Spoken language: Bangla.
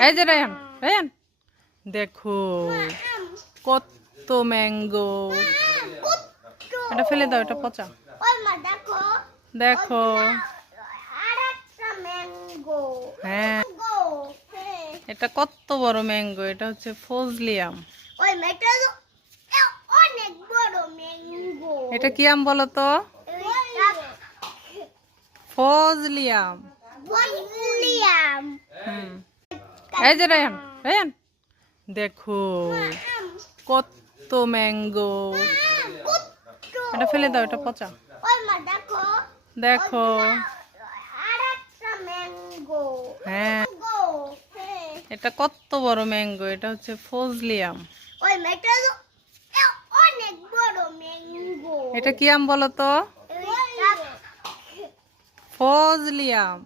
এই যে রায়ান, রায়ান দেখো কত ম্যাঙ্গো। এটা ফেলে দাও, এটা পচা। দেখো হ্যাঁ, এটা কত বড় ম্যাঙ্গো। এটা হচ্ছে ফজলিয়াম। এটা কি আম বলো তো? ফজলিয়াম। এই যে রায়ান, রায়ান দেখো কত ম্যাঙ্গো। এটা ফেলে দাও, এটা পচা। দেখো হ্যাঁ, এটা কত বড় ম্যাঙ্গো। এটা হচ্ছে ফজলিয়াম। এটা কি আম বলো তো? ফজলিয়াম।